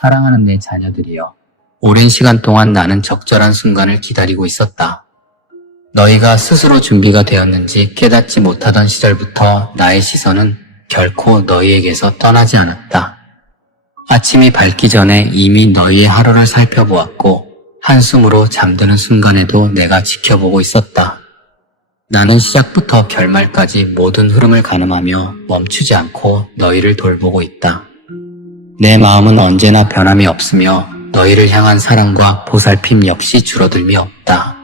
사랑하는 내 자녀들이여. 오랜 시간 동안 나는 적절한 순간을 기다리고 있었다. 너희가 스스로 준비가 되었는지 깨닫지 못하던 시절부터 나의 시선은 결코 너희에게서 떠나지 않았다. 아침이 밝기 전에 이미 너희의 하루를 살펴보았고 한숨으로 잠드는 순간에도 내가 지켜보고 있었다. 나는 시작부터 결말까지 모든 흐름을 가늠하며 멈추지 않고 너희를 돌보고 있다. 내 마음은 언제나 변함이 없으며 너희를 향한 사랑과 보살핌 역시 줄어들미 없다.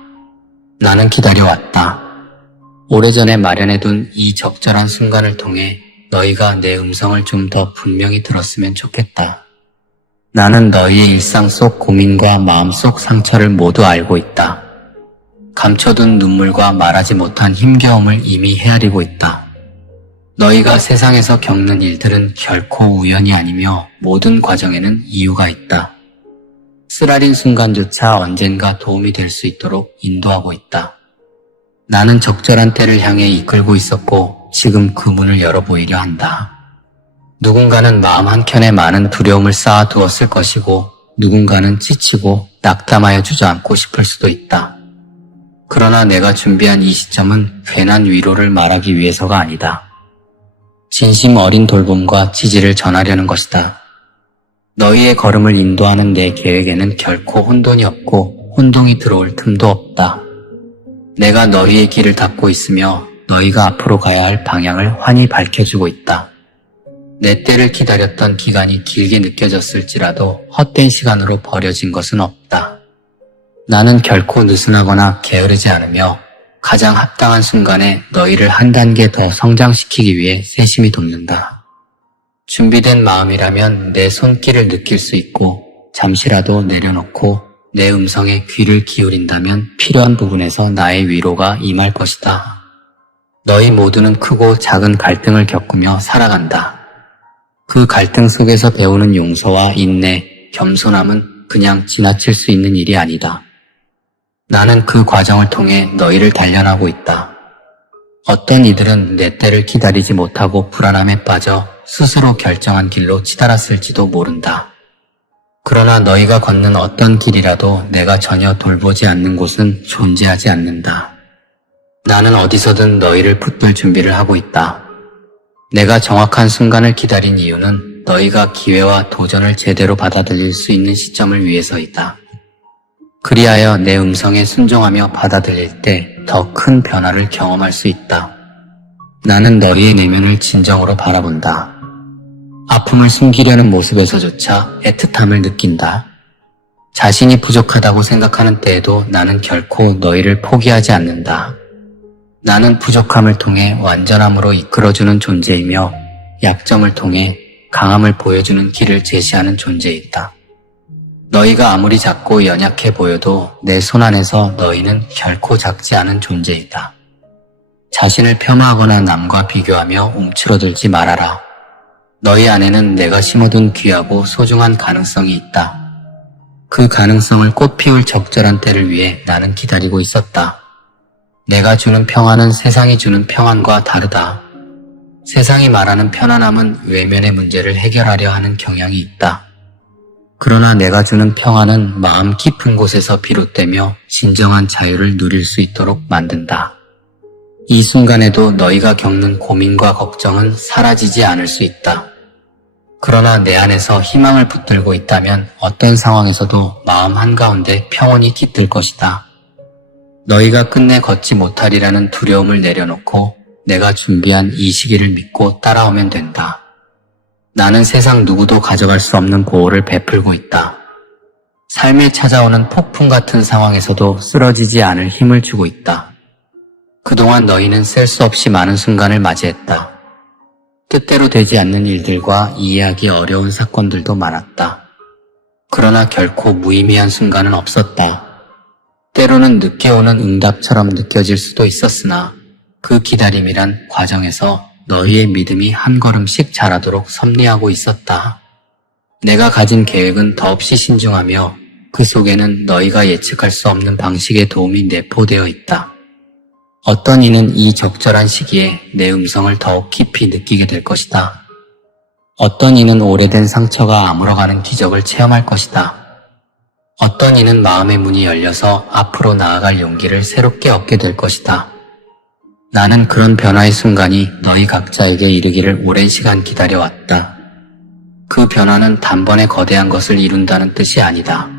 나는 기다려왔다. 오래전에 마련해둔 이 적절한 순간을 통해 너희가 내 음성을 좀 더 분명히 들었으면 좋겠다. 나는 너희의 일상 속 고민과 마음속 상처를 모두 알고 있다. 감춰둔 눈물과 말하지 못한 힘겨움을 이미 헤아리고 있다. 너희가 세상에서 겪는 일들은 결코 우연이 아니며 모든 과정에는 이유가 있다. 쓰라린 순간조차 언젠가 도움이 될 수 있도록 인도하고 있다. 나는 적절한 때를 향해 이끌고 있었고 지금 그 문을 열어보이려 한다. 누군가는 마음 한켠에 많은 두려움을 쌓아두었을 것이고 누군가는 지치고 낙담하여 주저앉고 싶을 수도 있다. 그러나 내가 준비한 이 시점은 괜한 위로를 말하기 위해서가 아니다. 진심 어린 돌봄과 지지를 전하려는 것이다. 너희의 걸음을 인도하는 내 계획에는 결코 혼돈이 없고 혼동이 들어올 틈도 없다. 내가 너희의 길을 닫고 있으며 너희가 앞으로 가야 할 방향을 환히 밝혀주고 있다. 내 때를 기다렸던 기간이 길게 느껴졌을지라도 헛된 시간으로 버려진 것은 없다. 나는 결코 느슨하거나 게으르지 않으며 가장 합당한 순간에 너희를 한 단계 더 성장시키기 위해 세심히 돕는다. 준비된 마음이라면 내 손길을 느낄 수 있고 잠시라도 내려놓고 내 음성에 귀를 기울인다면 필요한 부분에서 나의 위로가 임할 것이다. 너희 모두는 크고 작은 갈등을 겪으며 살아간다. 그 갈등 속에서 배우는 용서와 인내, 겸손함은 그냥 지나칠 수 있는 일이 아니다. 나는 그 과정을 통해 너희를 단련하고 있다. 어떤 이들은 내 때를 기다리지 못하고 불안함에 빠져 스스로 결정한 길로 치달았을지도 모른다. 그러나 너희가 걷는 어떤 길이라도 내가 전혀 돌보지 않는 곳은 존재하지 않는다. 나는 어디서든 너희를 붙들 준비를 하고 있다. 내가 정확한 순간을 기다린 이유는 너희가 기회와 도전을 제대로 받아들일 수 있는 시점을 위해서이다. 그리하여 내 음성에 순종하며 받아들일 때 더 큰 변화를 경험할 수 있다. 나는 너희의 내면을 진정으로 바라본다. 아픔을 숨기려는 모습에서조차 애틋함을 느낀다. 자신이 부족하다고 생각하는 때에도 나는 결코 너희를 포기하지 않는다. 나는 부족함을 통해 완전함으로 이끌어주는 존재이며 약점을 통해 강함을 보여주는 길을 제시하는 존재이다. 너희가 아무리 작고 연약해 보여도 내 손 안에서 너희는 결코 작지 않은 존재이다. 자신을 폄하하거나 남과 비교하며 움츠러들지 말아라. 너희 안에는 내가 심어둔 귀하고 소중한 가능성이 있다. 그 가능성을 꽃피울 적절한 때를 위해 나는 기다리고 있었다. 내가 주는 평안은 세상이 주는 평안과 다르다. 세상이 말하는 편안함은 외면의 문제를 해결하려 하는 경향이 있다. 그러나 내가 주는 평안은 마음 깊은 곳에서 비롯되며 진정한 자유를 누릴 수 있도록 만든다. 이 순간에도 너희가 겪는 고민과 걱정은 사라지지 않을 수 있다. 그러나 내 안에서 희망을 붙들고 있다면 어떤 상황에서도 마음 한가운데 평온이 깃들 것이다. 너희가 끝내 걷지 못하리라는 두려움을 내려놓고 내가 준비한 이 시기를 믿고 따라오면 된다. 나는 세상 누구도 가져갈 수 없는 보호를 베풀고 있다. 삶에 찾아오는 폭풍 같은 상황에서도 쓰러지지 않을 힘을 주고 있다. 그동안 너희는 셀 수 없이 많은 순간을 맞이했다. 뜻대로 되지 않는 일들과 이해하기 어려운 사건들도 많았다. 그러나 결코 무의미한 순간은 없었다. 때로는 늦게 오는 응답처럼 느껴질 수도 있었으나 그 기다림이란 과정에서 너희의 믿음이 한 걸음씩 자라도록 섭리하고 있었다. 내가 가진 계획은 더없이 신중하며 그 속에는 너희가 예측할 수 없는 방식의 도움이 내포되어 있다. 어떤 이는 이 적절한 시기에 내 음성을 더욱 깊이 느끼게 될 것이다. 어떤 이는 오래된 상처가 아물어가는 기적을 체험할 것이다. 어떤 이는 마음의 문이 열려서 앞으로 나아갈 용기를 새롭게 얻게 될 것이다. 나는 그런 변화의 순간이 너희 각자에게 이르기를 오랜 시간 기다려왔다. 그 변화는 단번에 거대한 것을 이룬다는 뜻이 아니다.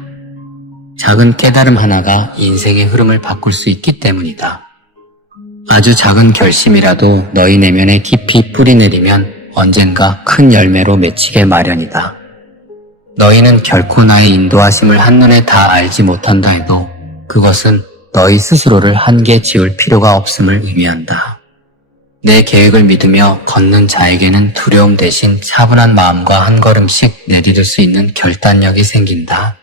작은 깨달음 하나가 인생의 흐름을 바꿀 수 있기 때문이다. 아주 작은 결심이라도 너희 내면에 깊이 뿌리내리면 언젠가 큰 열매로 맺히게 마련이다. 너희는 결코 나의 인도하심을 한눈에 다 알지 못한다 해도 그것은 너희 스스로를 한계 지울 필요가 없음을 의미한다. 내 계획을 믿으며 걷는 자에게는 두려움 대신 차분한 마음과 한 걸음씩 내디딜 수 있는 결단력이 생긴다.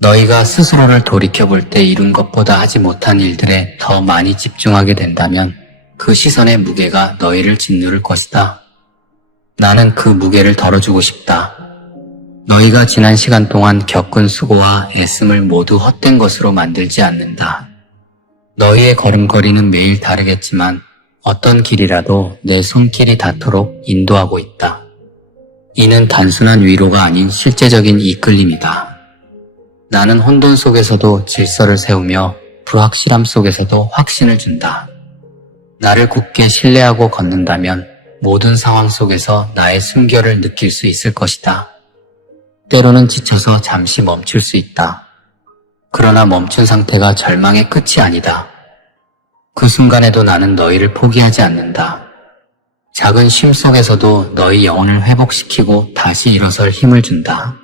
너희가 스스로를 돌이켜볼 때 이룬 것보다 하지 못한 일들에 더 많이 집중하게 된다면 그 시선의 무게가 너희를 짓누를 것이다. 나는 그 무게를 덜어주고 싶다. 너희가 지난 시간 동안 겪은 수고와 애씀을 모두 헛된 것으로 만들지 않는다. 너희의 걸음걸이는 매일 다르겠지만 어떤 길이라도 내 손길이 닿도록 인도하고 있다. 이는 단순한 위로가 아닌 실제적인 이끌림이다. 나는 혼돈 속에서도 질서를 세우며 불확실함 속에서도 확신을 준다. 나를 굳게 신뢰하고 걷는다면 모든 상황 속에서 나의 숨결을 느낄 수 있을 것이다. 때로는 지쳐서 잠시 멈출 수 있다. 그러나 멈춘 상태가 절망의 끝이 아니다. 그 순간에도 나는 너희를 포기하지 않는다. 작은 쉼 속에서도 너희 영혼을 회복시키고 다시 일어설 힘을 준다.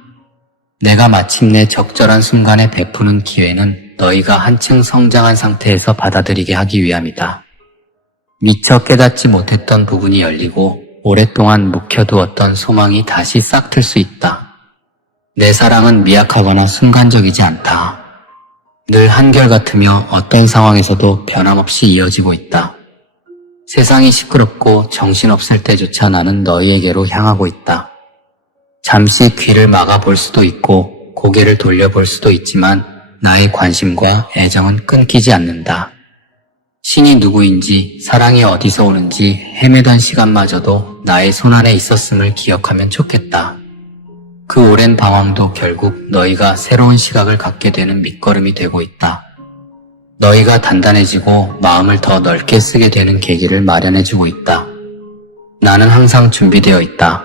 내가 마침내 적절한 순간에 베푸는 기회는 너희가 한층 성장한 상태에서 받아들이게 하기 위함이다. 미처 깨닫지 못했던 부분이 열리고 오랫동안 묵혀두었던 소망이 다시 싹 틀 수 있다. 내 사랑은 미약하거나 순간적이지 않다. 늘 한결같으며 어떤 상황에서도 변함없이 이어지고 있다. 세상이 시끄럽고 정신없을 때조차 나는 너희에게로 향하고 있다. 잠시 귀를 막아볼 수도 있고 고개를 돌려볼 수도 있지만 나의 관심과 애정은 끊기지 않는다. 신이 누구인지 사랑이 어디서 오는지 헤매던 시간마저도 나의 손안에 있었음을 기억하면 좋겠다. 그 오랜 방황도 결국 너희가 새로운 시각을 갖게 되는 밑거름이 되고 있다. 너희가 단단해지고 마음을 더 넓게 쓰게 되는 계기를 마련해주고 있다. 나는 항상 준비되어 있다.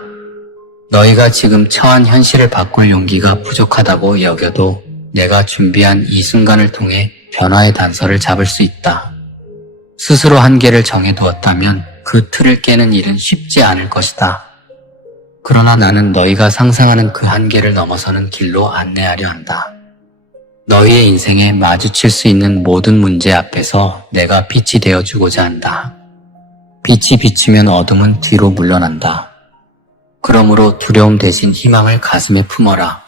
너희가 지금 처한 현실을 바꿀 용기가 부족하다고 여겨도 내가 준비한 이 순간을 통해 변화의 단서를 잡을 수 있다. 스스로 한계를 정해두었다면 그 틀을 깨는 일은 쉽지 않을 것이다. 그러나 나는 너희가 상상하는 그 한계를 넘어서는 길로 안내하려 한다. 너희의 인생에 마주칠 수 있는 모든 문제 앞에서 내가 빛이 되어주고자 한다. 빛이 비치면 어둠은 뒤로 물러난다. 그러므로 두려움 대신 희망을 가슴에 품어라.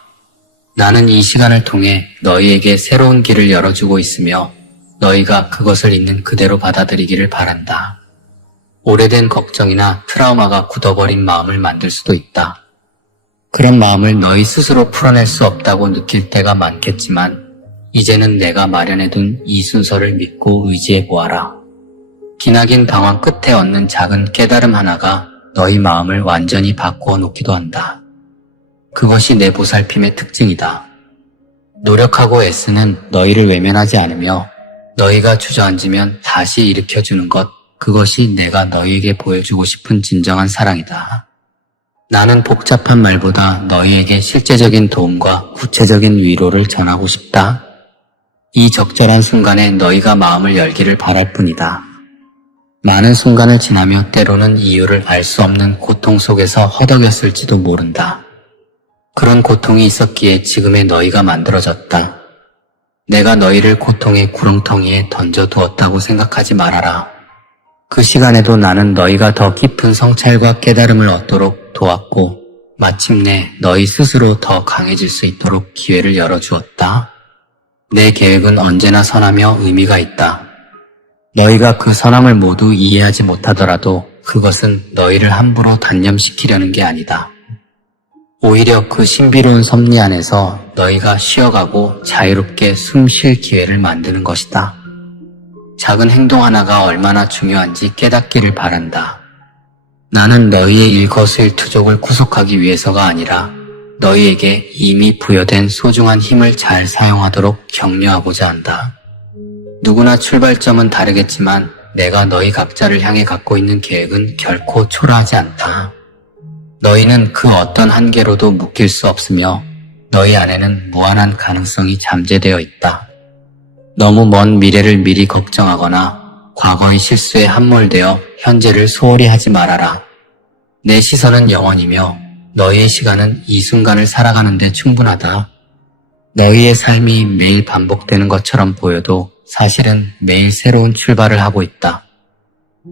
나는 이 시간을 통해 너희에게 새로운 길을 열어주고 있으며 너희가 그것을 있는 그대로 받아들이기를 바란다. 오래된 걱정이나 트라우마가 굳어버린 마음을 만들 수도 있다. 그런 마음을 너희 스스로 풀어낼 수 없다고 느낄 때가 많겠지만 이제는 내가 마련해둔 이 순서를 믿고 의지해보아라. 기나긴 방황 끝에 얻는 작은 깨달음 하나가 너희 마음을 완전히 바꾸어 놓기도 한다. 그것이 내 보살핌의 특징이다. 노력하고 애쓰는 너희를 외면하지 않으며 너희가 주저앉으면 다시 일으켜주는 것, 그것이 내가 너희에게 보여주고 싶은 진정한 사랑이다. 나는 복잡한 말보다 너희에게 실제적인 도움과 구체적인 위로를 전하고 싶다. 이 적절한 순간에 너희가 마음을 열기를 바랄 뿐이다. 많은 순간을 지나며 때로는 이유를 알 수 없는 고통 속에서 허덕였을지도 모른다. 그런 고통이 있었기에 지금의 너희가 만들어졌다. 내가 너희를 고통의 구렁텅이에 던져두었다고 생각하지 말아라. 그 시간에도 나는 너희가 더 깊은 성찰과 깨달음을 얻도록 도왔고 마침내 너희 스스로 더 강해질 수 있도록 기회를 열어주었다. 내 계획은 언제나 선하며 의미가 있다. 너희가 그 선함을 모두 이해하지 못하더라도 그것은 너희를 함부로 단념시키려는 게 아니다. 오히려 그 신비로운 섭리 안에서 너희가 쉬어가고 자유롭게 숨 쉴 기회를 만드는 것이다. 작은 행동 하나가 얼마나 중요한지 깨닫기를 바란다. 나는 너희의 일거수일투족을 구속하기 위해서가 아니라 너희에게 이미 부여된 소중한 힘을 잘 사용하도록 격려하고자 한다. 누구나 출발점은 다르겠지만 내가 너희 각자를 향해 갖고 있는 계획은 결코 초라하지 않다. 너희는 그 어떤 한계로도 묶일 수 없으며 너희 안에는 무한한 가능성이 잠재되어 있다. 너무 먼 미래를 미리 걱정하거나 과거의 실수에 함몰되어 현재를 소홀히 하지 말아라. 내 시선은 영원이며 너희의 시간은 이 순간을 살아가는 데 충분하다. 너희의 삶이 매일 반복되는 것처럼 보여도 사실은 매일 새로운 출발을 하고 있다.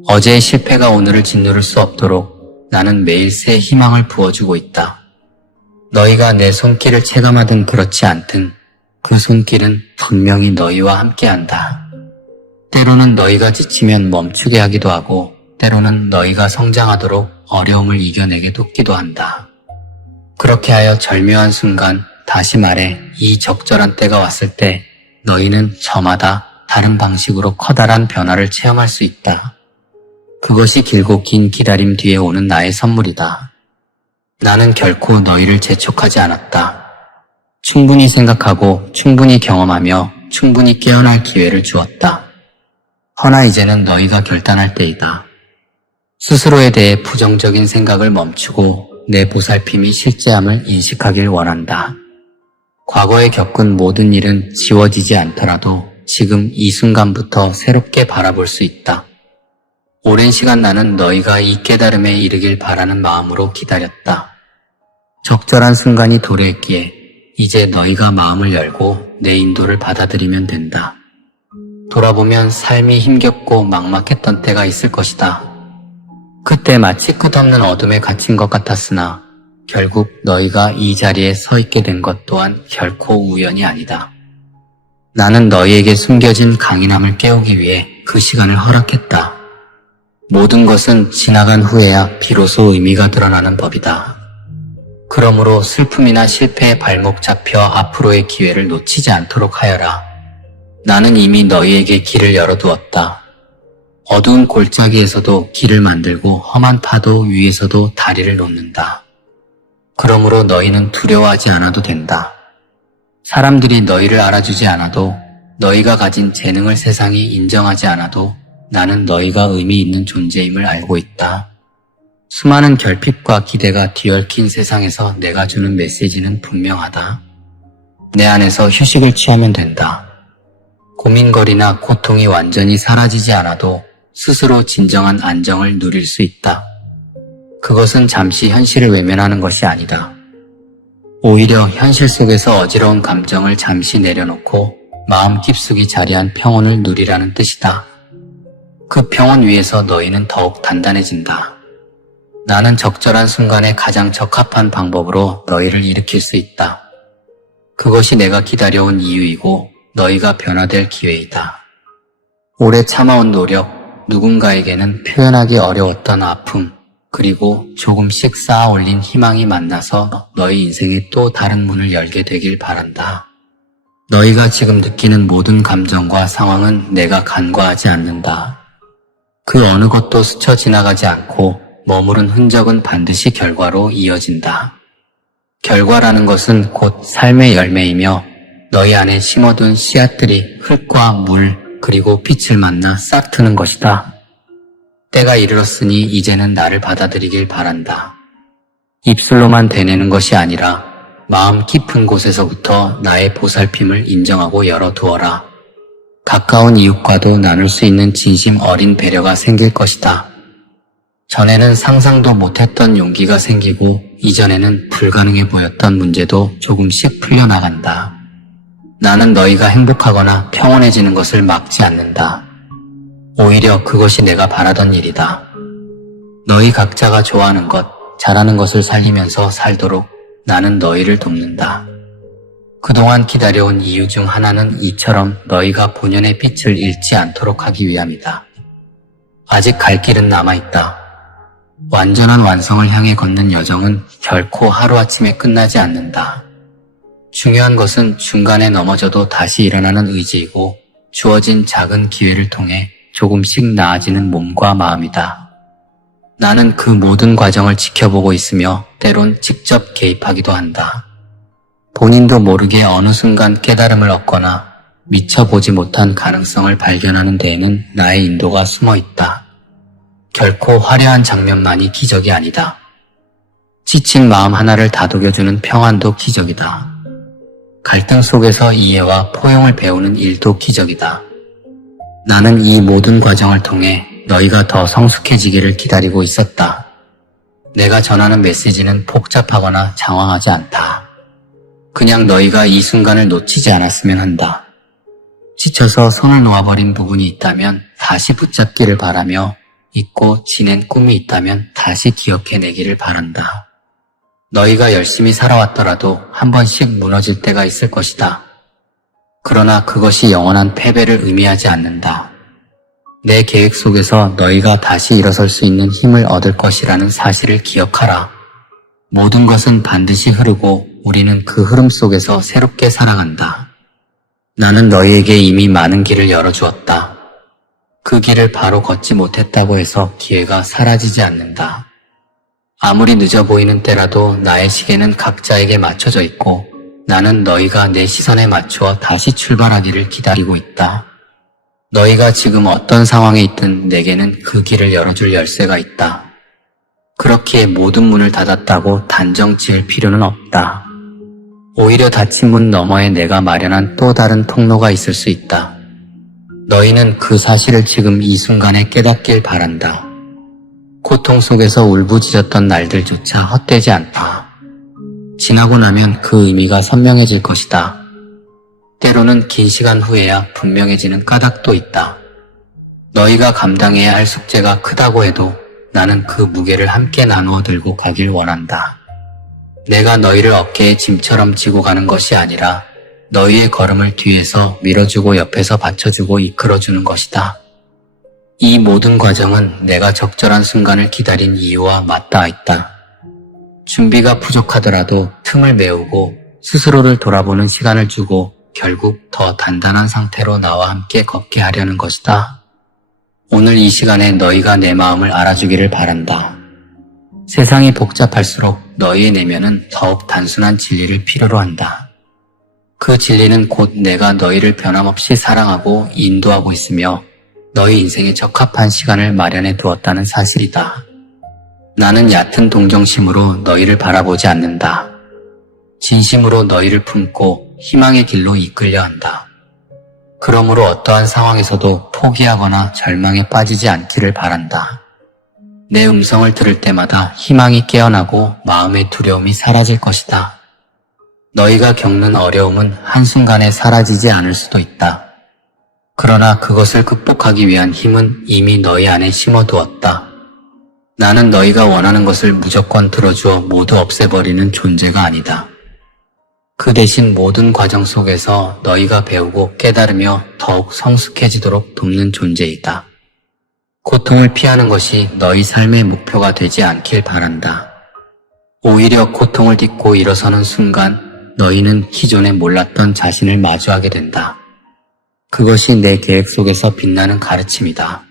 어제의 실패가 오늘을 짓누를 수 없도록 나는 매일 새 희망을 부어주고 있다. 너희가 내 손길을 체감하든 그렇지 않든 그 손길은 분명히 너희와 함께한다. 때로는 너희가 지치면 멈추게 하기도 하고 때로는 너희가 성장하도록 어려움을 이겨내게 돕기도 한다. 그렇게 하여 절묘한 순간, 다시 말해 이 적절한 때가 왔을 때 너희는 저마다 다른 방식으로 커다란 변화를 체험할 수 있다. 그것이 길고 긴 기다림 뒤에 오는 나의 선물이다. 나는 결코 너희를 재촉하지 않았다. 충분히 생각하고 충분히 경험하며 충분히 깨어날 기회를 주었다. 허나 이제는 너희가 결단할 때이다. 스스로에 대해 부정적인 생각을 멈추고 내 보살핌이 실제함을 인식하길 원한다. 과거에 겪은 모든 일은 지워지지 않더라도 지금 이 순간부터 새롭게 바라볼 수 있다. 오랜 시간 나는 너희가 이 깨달음에 이르길 바라는 마음으로 기다렸다. 적절한 순간이 도래했기에 이제 너희가 마음을 열고 내 인도를 받아들이면 된다. 돌아보면 삶이 힘겹고 막막했던 때가 있을 것이다. 그때 마치 끝없는 어둠에 갇힌 것 같았으나 결국 너희가 이 자리에 서 있게 된 것 또한 결코 우연이 아니다. 나는 너희에게 숨겨진 강인함을 깨우기 위해 그 시간을 허락했다. 모든 것은 지나간 후에야 비로소 의미가 드러나는 법이다. 그러므로 슬픔이나 실패에 발목 잡혀 앞으로의 기회를 놓치지 않도록 하여라. 나는 이미 너희에게 길을 열어두었다. 어두운 골짜기에서도 길을 만들고 험한 파도 위에서도 다리를 놓는다. 그러므로 너희는 두려워하지 않아도 된다. 사람들이 너희를 알아주지 않아도, 너희가 가진 재능을 세상이 인정하지 않아도 나는 너희가 의미 있는 존재임을 알고 있다. 수많은 결핍과 기대가 뒤얽힌 세상에서 내가 주는 메시지는 분명하다. 내 안에서 휴식을 취하면 된다. 고민거리나 고통이 완전히 사라지지 않아도 스스로 진정한 안정을 누릴 수 있다. 그것은 잠시 현실을 외면하는 것이 아니다. 오히려 현실 속에서 어지러운 감정을 잠시 내려놓고 마음 깊숙이 자리한 평온을 누리라는 뜻이다. 그 평온 위에서 너희는 더욱 단단해진다. 나는 적절한 순간에 가장 적합한 방법으로 너희를 일으킬 수 있다. 그것이 내가 기다려온 이유이고 너희가 변화될 기회이다. 오래 참아온 노력, 누군가에게는 표현하기 어려웠던 아픔, 그리고 조금씩 쌓아 올린 희망이 만나서 너희 인생에 또 다른 문을 열게 되길 바란다. 너희가 지금 느끼는 모든 감정과 상황은 내가 간과하지 않는다. 그 어느 것도 스쳐 지나가지 않고 머무른 흔적은 반드시 결과로 이어진다. 결과라는 것은 곧 삶의 열매이며 너희 안에 심어둔 씨앗들이 흙과 물 그리고 빛을 만나 싹 트는 것이다. 때가 이르렀으니 이제는 나를 받아들이길 바란다. 입술로만 대내는 것이 아니라 마음 깊은 곳에서부터 나의 보살핌을 인정하고 열어두어라. 가까운 이웃과도 나눌 수 있는 진심 어린 배려가 생길 것이다. 전에는 상상도 못했던 용기가 생기고 이전에는 불가능해 보였던 문제도 조금씩 풀려나간다. 나는 너희가 행복하거나 평온해지는 것을 막지 않는다. 오히려 그것이 내가 바라던 일이다. 너희 각자가 좋아하는 것, 잘하는 것을 살리면서 살도록 나는 너희를 돕는다. 그동안 기다려온 이유 중 하나는 이처럼 너희가 본연의 빛을 잃지 않도록 하기 위함이다. 아직 갈 길은 남아있다. 완전한 완성을 향해 걷는 여정은 결코 하루아침에 끝나지 않는다. 중요한 것은 중간에 넘어져도 다시 일어나는 의지이고 주어진 작은 기회를 통해 조금씩 나아지는 몸과 마음이다. 나는 그 모든 과정을 지켜보고 있으며 때론 직접 개입하기도 한다. 본인도 모르게 어느 순간 깨달음을 얻거나 미처 보지 못한 가능성을 발견하는 데에는 나의 인도가 숨어 있다. 결코 화려한 장면만이 기적이 아니다. 지친 마음 하나를 다독여주는 평안도 기적이다. 갈등 속에서 이해와 포용을 배우는 일도 기적이다. 나는 이 모든 과정을 통해 너희가 더 성숙해지기를 기다리고 있었다. 내가 전하는 메시지는 복잡하거나 장황하지 않다. 그냥 너희가 이 순간을 놓치지 않았으면 한다. 지쳐서 손을 놓아버린 부분이 있다면 다시 붙잡기를 바라며 잊고 지낸 꿈이 있다면 다시 기억해내기를 바란다. 너희가 열심히 살아왔더라도 한 번씩 무너질 때가 있을 것이다. 그러나 그것이 영원한 패배를 의미하지 않는다. 내 계획 속에서 너희가 다시 일어설 수 있는 힘을 얻을 것이라는 사실을 기억하라. 모든 것은 반드시 흐르고 우리는 그 흐름 속에서 새롭게 살아간다. 나는 너희에게 이미 많은 길을 열어주었다. 그 길을 바로 걷지 못했다고 해서 기회가 사라지지 않는다. 아무리 늦어 보이는 때라도 나의 시계는 각자에게 맞춰져 있고 나는 너희가 내 시선에 맞추어 다시 출발하기를 기다리고 있다. 너희가 지금 어떤 상황에 있든 내게는 그 길을 열어줄 열쇠가 있다. 그렇기에 모든 문을 닫았다고 단정 지을 필요는 없다. 오히려 닫힌 문 너머에 내가 마련한 또 다른 통로가 있을 수 있다. 너희는 그 사실을 지금 이 순간에 깨닫길 바란다. 고통 속에서 울부짖었던 날들조차 헛되지 않다. 지나고 나면 그 의미가 선명해질 것이다. 때로는 긴 시간 후에야 분명해지는 까닭도 있다. 너희가 감당해야 할 숙제가 크다고 해도 나는 그 무게를 함께 나누어 들고 가길 원한다. 내가 너희를 어깨에 짐처럼 지고 가는 것이 아니라 너희의 걸음을 뒤에서 밀어주고 옆에서 받쳐주고 이끌어주는 것이다. 이 모든 과정은 내가 적절한 순간을 기다린 이유와 맞닿아 있다. 준비가 부족하더라도 틈을 메우고 스스로를 돌아보는 시간을 주고 결국 더 단단한 상태로 나와 함께 걷게 하려는 것이다. 오늘 이 시간에 너희가 내 마음을 알아주기를 바란다. 세상이 복잡할수록 너희의 내면은 더욱 단순한 진리를 필요로 한다. 그 진리는 곧 내가 너희를 변함없이 사랑하고 인도하고 있으며 너희 인생에 적합한 시간을 마련해 두었다는 사실이다. 나는 얕은 동정심으로 너희를 바라보지 않는다. 진심으로 너희를 품고 희망의 길로 이끌려 한다. 그러므로 어떠한 상황에서도 포기하거나 절망에 빠지지 않기를 바란다. 내 음성을 들을 때마다 희망이 깨어나고 마음의 두려움이 사라질 것이다. 너희가 겪는 어려움은 한순간에 사라지지 않을 수도 있다. 그러나 그것을 극복하기 위한 힘은 이미 너희 안에 심어두었다. 나는 너희가 원하는 것을 무조건 들어주어 모두 없애버리는 존재가 아니다. 그 대신 모든 과정 속에서 너희가 배우고 깨달으며 더욱 성숙해지도록 돕는 존재이다. 고통을 피하는 것이 너희 삶의 목표가 되지 않길 바란다. 오히려 고통을 딛고 일어서는 순간 너희는 기존에 몰랐던 자신을 마주하게 된다. 그것이 내 계획 속에서 빛나는 가르침이다.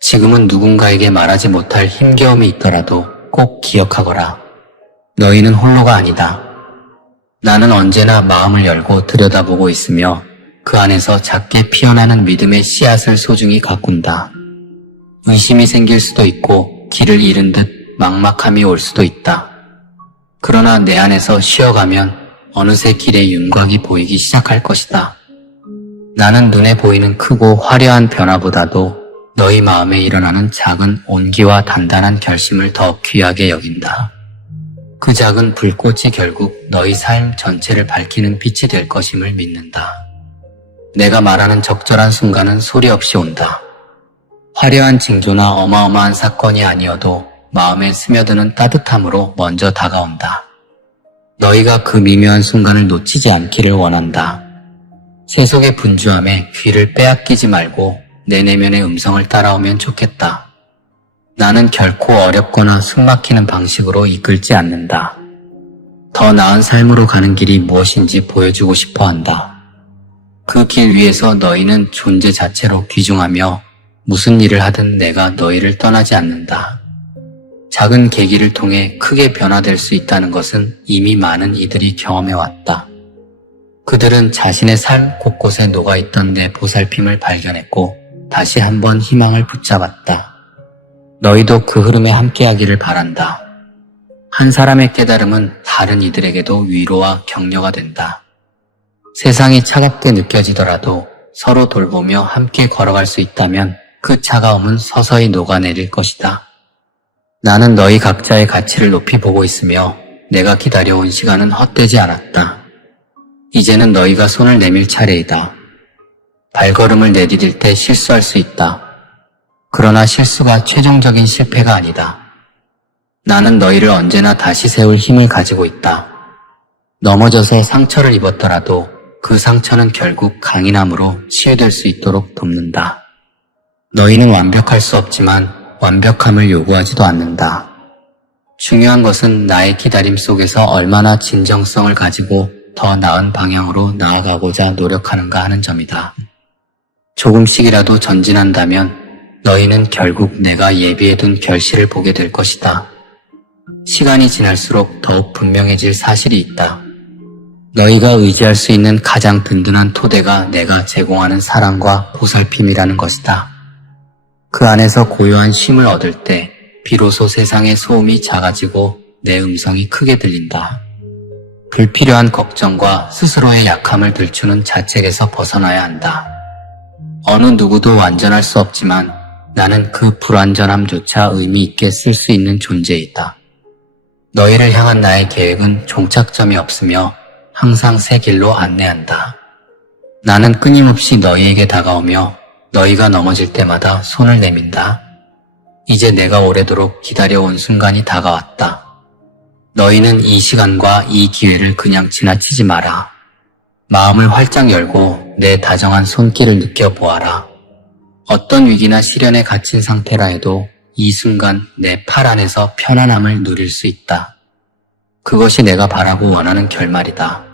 지금은 누군가에게 말하지 못할 힘겨움이 있더라도 꼭 기억하거라. 너희는 홀로가 아니다. 나는 언제나 마음을 열고 들여다보고 있으며 그 안에서 작게 피어나는 믿음의 씨앗을 소중히 가꾼다. 의심이 생길 수도 있고 길을 잃은 듯 막막함이 올 수도 있다. 그러나 내 안에서 쉬어가면 어느새 길의 윤곽이 보이기 시작할 것이다. 나는 눈에 보이는 크고 화려한 변화보다도 너희 마음에 일어나는 작은 온기와 단단한 결심을 더 귀하게 여긴다. 그 작은 불꽃이 결국 너희 삶 전체를 밝히는 빛이 될 것임을 믿는다. 내가 말하는 적절한 순간은 소리 없이 온다. 화려한 징조나 어마어마한 사건이 아니어도 마음에 스며드는 따뜻함으로 먼저 다가온다. 너희가 그 미묘한 순간을 놓치지 않기를 원한다. 세속의 분주함에 귀를 빼앗기지 말고 내 내면의 음성을 따라오면 좋겠다. 나는 결코 어렵거나 숨막히는 방식으로 이끌지 않는다. 더 나은 삶으로 가는 길이 무엇인지 보여주고 싶어 한다. 그 길 위에서 너희는 존재 자체로 귀중하며 무슨 일을 하든 내가 너희를 떠나지 않는다. 작은 계기를 통해 크게 변화될 수 있다는 것은 이미 많은 이들이 경험해왔다. 그들은 자신의 삶 곳곳에 녹아있던 내 보살핌을 발견했고 다시 한번 희망을 붙잡았다. 너희도 그 흐름에 함께하기를 바란다. 한 사람의 깨달음은 다른 이들에게도 위로와 격려가 된다. 세상이 차갑게 느껴지더라도 서로 돌보며 함께 걸어갈 수 있다면 그 차가움은 서서히 녹아내릴 것이다. 나는 너희 각자의 가치를 높이 보고 있으며 내가 기다려온 시간은 헛되지 않았다. 이제는 너희가 손을 내밀 차례이다. 발걸음을 내디딜 때 실수할 수 있다. 그러나 실수가 최종적인 실패가 아니다. 나는 너희를 언제나 다시 세울 힘을 가지고 있다. 넘어져서 상처를 입었더라도 그 상처는 결국 강인함으로 치유될 수 있도록 돕는다. 너희는 완벽할 수 없지만 완벽함을 요구하지도 않는다. 중요한 것은 나의 기다림 속에서 얼마나 진정성을 가지고 더 나은 방향으로 나아가고자 노력하는가 하는 점이다. 조금씩이라도 전진한다면 너희는 결국 내가 예비해둔 결실을 보게 될 것이다. 시간이 지날수록 더욱 분명해질 사실이 있다. 너희가 의지할 수 있는 가장 든든한 토대가 내가 제공하는 사랑과 보살핌이라는 것이다. 그 안에서 고요한 쉼을 얻을 때 비로소 세상의 소음이 작아지고 내 음성이 크게 들린다. 불필요한 걱정과 스스로의 약함을 들추는 자책에서 벗어나야 한다. 어느 누구도 완전할 수 없지만 나는 그 불완전함조차 의미 있게 쓸 수 있는 존재이다. 너희를 향한 나의 계획은 종착점이 없으며 항상 새 길로 안내한다. 나는 끊임없이 너희에게 다가오며 너희가 넘어질 때마다 손을 내민다. 이제 내가 오래도록 기다려온 순간이 다가왔다. 너희는 이 시간과 이 기회를 그냥 지나치지 마라. 마음을 활짝 열고 내 다정한 손길을 느껴보아라. 어떤 위기나 시련에 갇힌 상태라 해도 이 순간 내 팔 안에서 편안함을 누릴 수 있다. 그것이 내가 바라고 원하는 결말이다.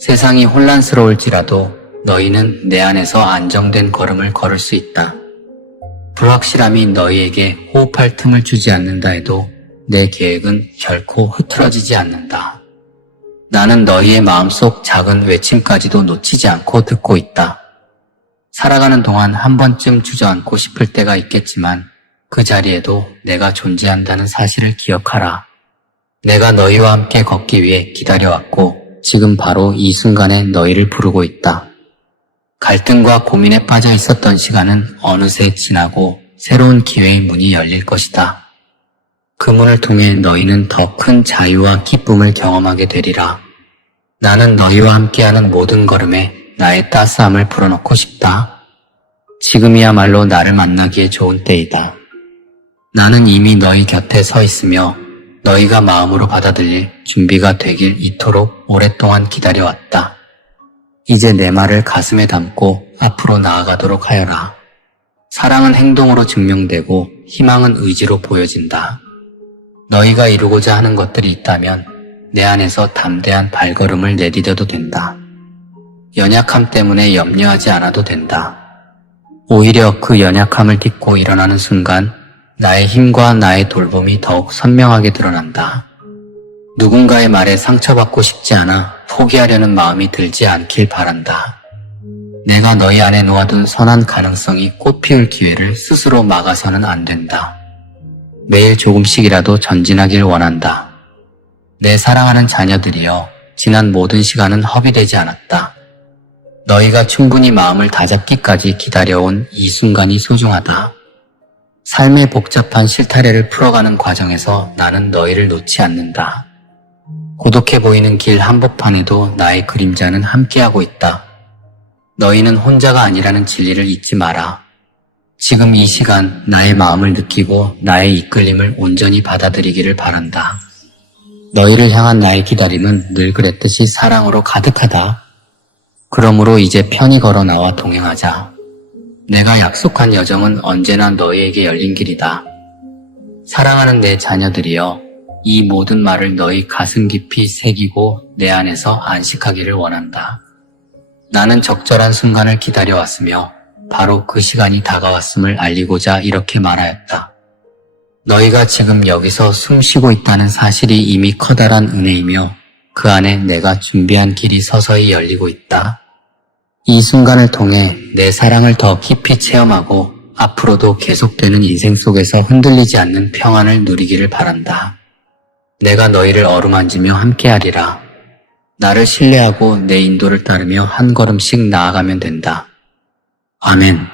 세상이 혼란스러울지라도 너희는 내 안에서 안정된 걸음을 걸을 수 있다. 불확실함이 너희에게 호흡할 틈을 주지 않는다 해도 내 계획은 결코 흐트러지지 않는다. 나는 너희의 마음속 작은 외침까지도 놓치지 않고 듣고 있다. 살아가는 동안 한 번쯤 주저앉고 싶을 때가 있겠지만 그 자리에도 내가 존재한다는 사실을 기억하라. 내가 너희와 함께 걷기 위해 기다려왔고 지금 바로 이 순간에 너희를 부르고 있다. 갈등과 고민에 빠져 있었던 시간은 어느새 지나고 새로운 기회의 문이 열릴 것이다. 그 문을 통해 너희는 더 큰 자유와 기쁨을 경험하게 되리라. 나는 너희와 함께하는 모든 걸음에 나의 따스함을 불어넣고 싶다. 지금이야말로 나를 만나기에 좋은 때이다. 나는 이미 너희 곁에 서 있으며 너희가 마음으로 받아들일 준비가 되길 이토록 오랫동안 기다려왔다. 이제 내 말을 가슴에 담고 앞으로 나아가도록 하여라. 사랑은 행동으로 증명되고 희망은 의지로 보여진다. 너희가 이루고자 하는 것들이 있다면 내 안에서 담대한 발걸음을 내디뎌도 된다. 연약함 때문에 염려하지 않아도 된다. 오히려 그 연약함을 딛고 일어나는 순간 나의 힘과 나의 돌봄이 더욱 선명하게 드러난다. 누군가의 말에 상처받고 싶지 않아 포기하려는 마음이 들지 않길 바란다. 내가 너희 안에 놓아둔 선한 가능성이 꽃피울 기회를 스스로 막아서는 안 된다. 매일 조금씩이라도 전진하길 원한다. 내 사랑하는 자녀들이여, 지난 모든 시간은 허비되지 않았다. 너희가 충분히 마음을 다잡기까지 기다려온 이 순간이 소중하다. 삶의 복잡한 실타래를 풀어가는 과정에서 나는 너희를 놓지 않는다. 고독해 보이는 길 한복판에도 나의 그림자는 함께하고 있다. 너희는 혼자가 아니라는 진리를 잊지 마라. 지금 이 시간 나의 마음을 느끼고 나의 이끌림을 온전히 받아들이기를 바란다. 너희를 향한 나의 기다림은 늘 그랬듯이 사랑으로 가득하다. 그러므로 이제 편히 걸어 나와 동행하자. 내가 약속한 여정은 언제나 너희에게 열린 길이다. 사랑하는 내 자녀들이여, 이 모든 말을 너희 가슴 깊이 새기고 내 안에서 안식하기를 원한다. 나는 적절한 순간을 기다려왔으며 바로 그 시간이 다가왔음을 알리고자 이렇게 말하였다. 너희가 지금 여기서 숨 쉬고 있다는 사실이 이미 커다란 은혜이며 그 안에 내가 준비한 길이 서서히 열리고 있다. 이 순간을 통해 내 사랑을 더 깊이 체험하고 앞으로도 계속되는 인생 속에서 흔들리지 않는 평안을 누리기를 바란다. 내가 너희를 어루만지며 함께하리라. 나를 신뢰하고 내 인도를 따르며 한 걸음씩 나아가면 된다. 아멘.